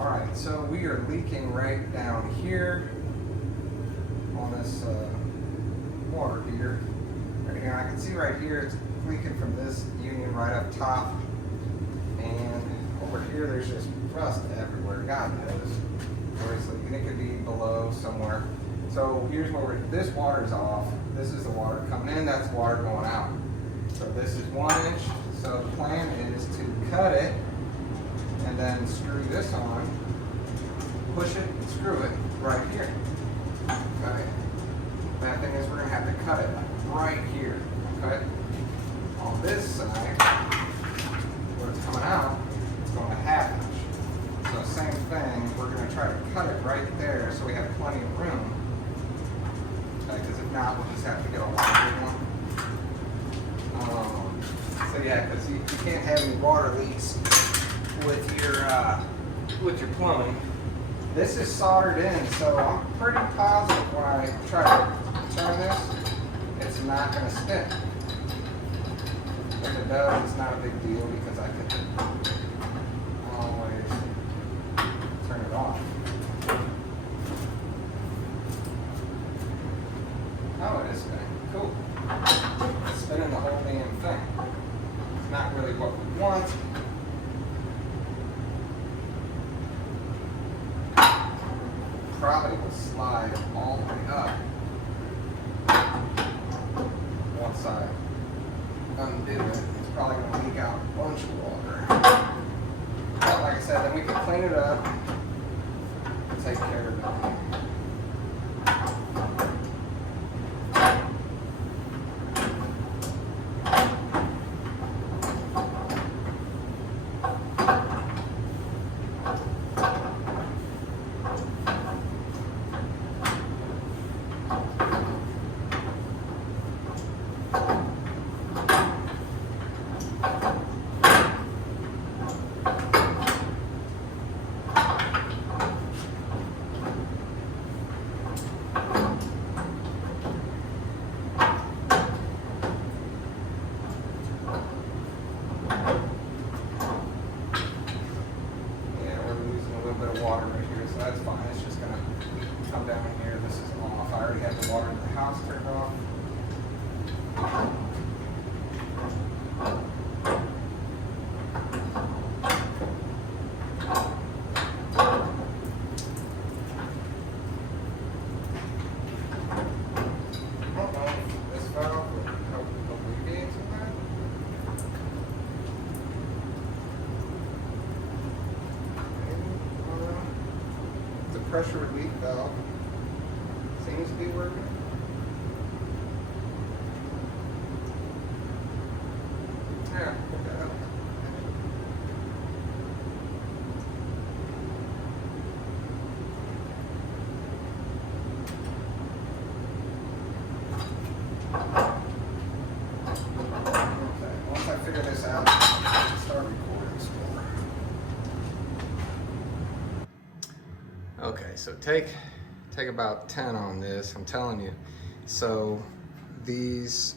All right, so we are leaking right down here on this water heater. Right here, I can see right here it's leaking from this union right up top. And over here, there's just rust everywhere. God knows where it's leaking. It could be below somewhere. So here's where this water is off. This is the water coming in. That's water going out. So this is 1 inch. So the plan is to cut it and then screw this on, push it and screw it right here. Okay. Bad thing is we're gonna have to cut it right here. Okay. On this side, where it's coming out, it's going a 1/2 inch. So same thing, we're gonna try to cut it right there so we have plenty of room. Okay, because if not, we'll just have to get a longer one. So yeah, because you can't have any water leaks with your plumbing. This is soldered in, so I'm pretty positive when I try to turn this, it's not going to spin. If it does, it's not a big deal because I can always turn it off. Oh, it is spinning. Cool. It's spinning the whole damn thing. It's not really what we want. Probably will slide all the way up once I undo it. It's probably going to leak out a bunch of water. But like I said, then we can clean it up and take care of it. Water right here, so that's fine. It's just gonna come down here. This is off. I already have the water in the house turned off. This valve will help alleviate some of that. Pressure relief valve seems to be working. Yeah, okay. Once I figure this out, I'll start recording some more. Okay, so take about 10 on this, I'm telling you. So these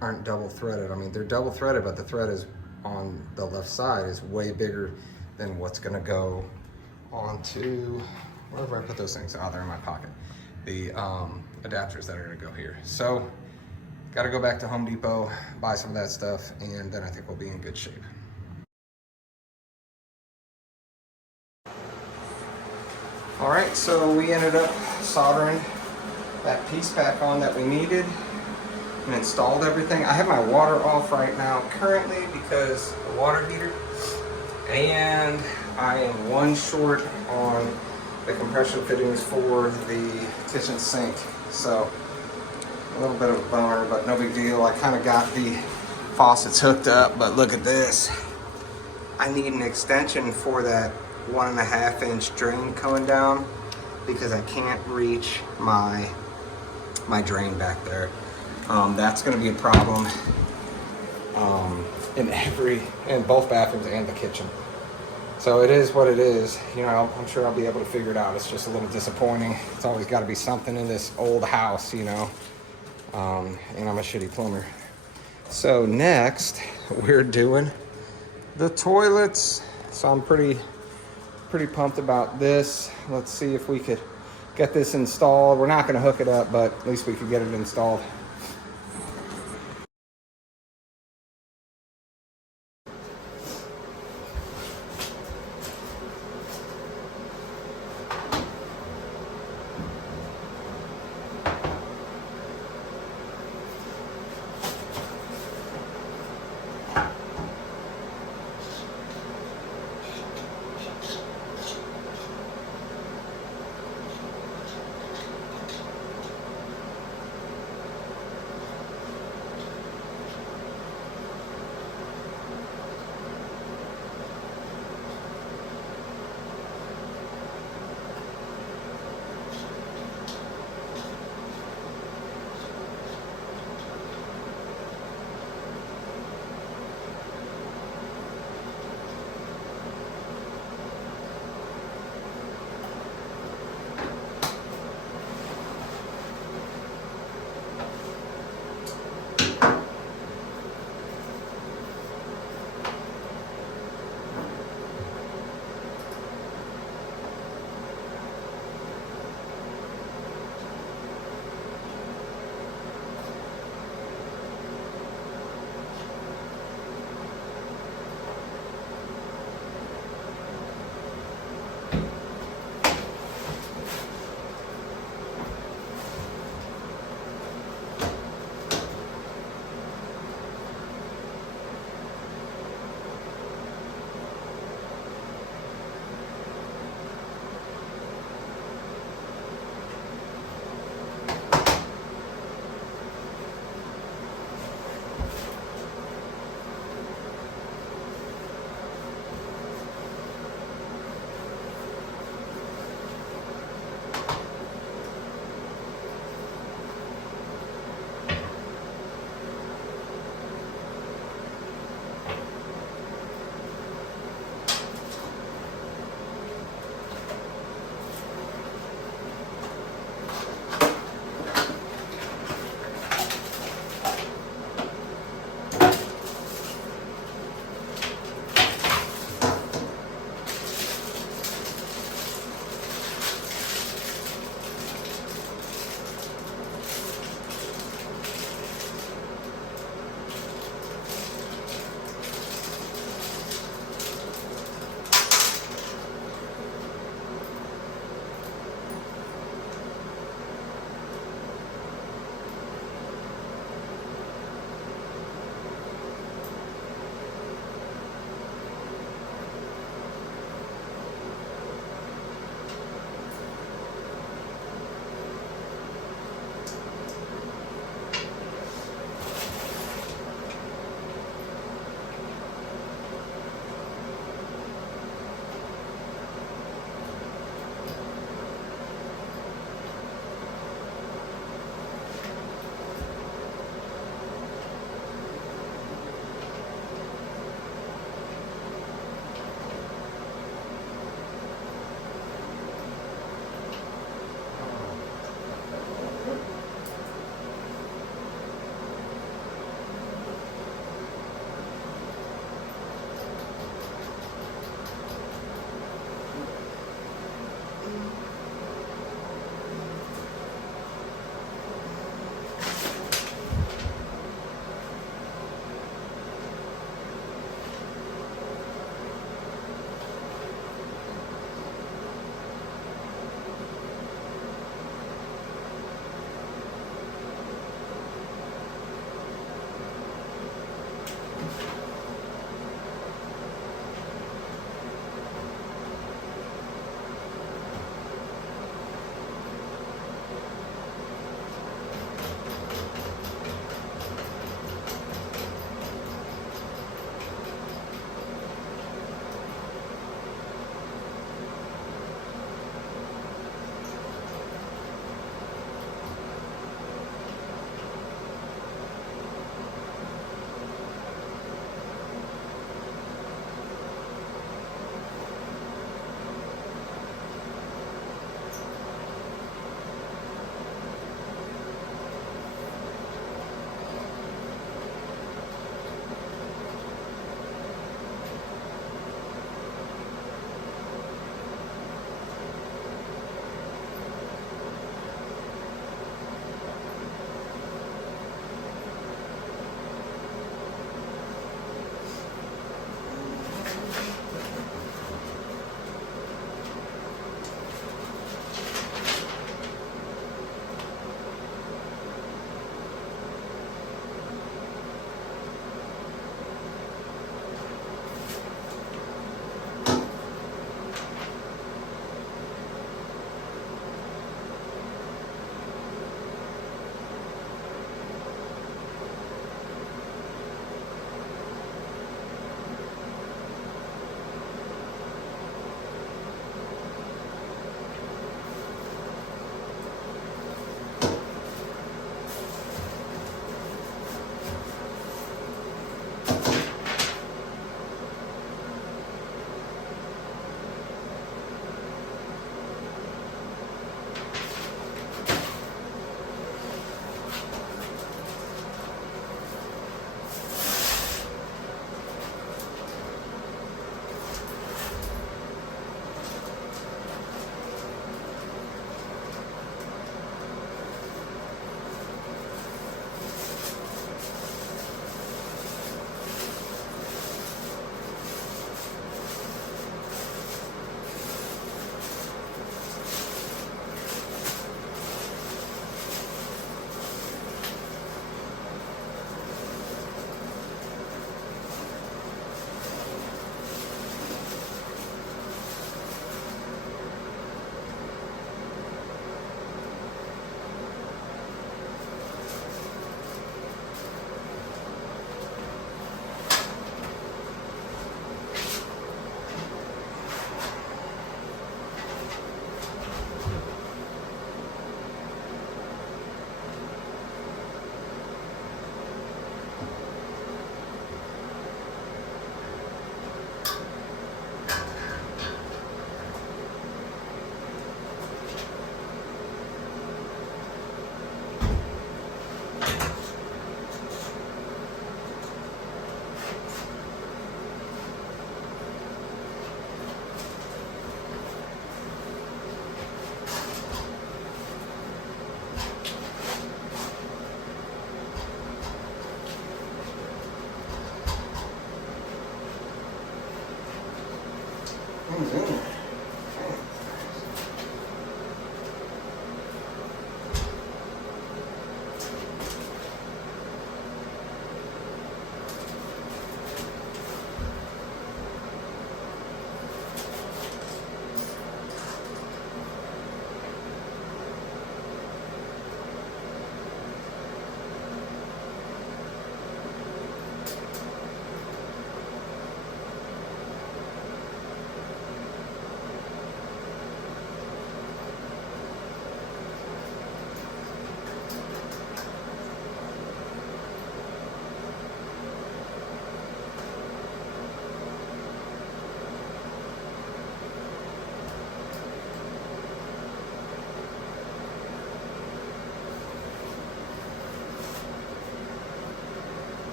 aren't double threaded. I mean, they're double threaded, but the thread is on the left side is way bigger than what's gonna go onto, wherever I put those things? Oh, they're in my pocket. The adapters that are gonna go here. So gotta go back to Home Depot, buy some of that stuff, and then I think we'll be in good shape. All right, so we ended up soldering that piece back on that we needed and installed everything. I have my water off right now currently because the water heater, and I am one short on the compression fittings for the kitchen sink. So a little bit of a bummer, but no big deal. I kind of got the faucets hooked up, but look at this. I need an extension for that 1.5 inch drain coming down because I can't reach my drain back there. That's going to be a problem in both bathrooms and the kitchen. So it is what it is. You know, I'm sure I'll be able to figure it out. It's just a little disappointing. It's always got to be something in this old house, you know. And I'm a shitty plumber. So next we're doing the toilets. So I'm pretty pretty pumped about this. Let's see if we could get this installed. We're not going to hook it up, but at least we could get it installed.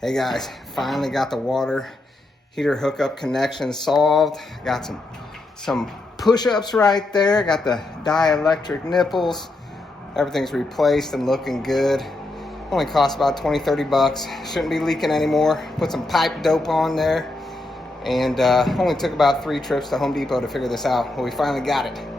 Hey guys, finally got the water heater hookup connection solved. Got some push-ups right there. Got the dielectric nipples. Everything's replaced and looking good. Only cost about 20-30 bucks. Shouldn't be leaking anymore. Put some pipe dope on there. And only took about 3 trips to Home Depot to figure this out. Well, we finally got it.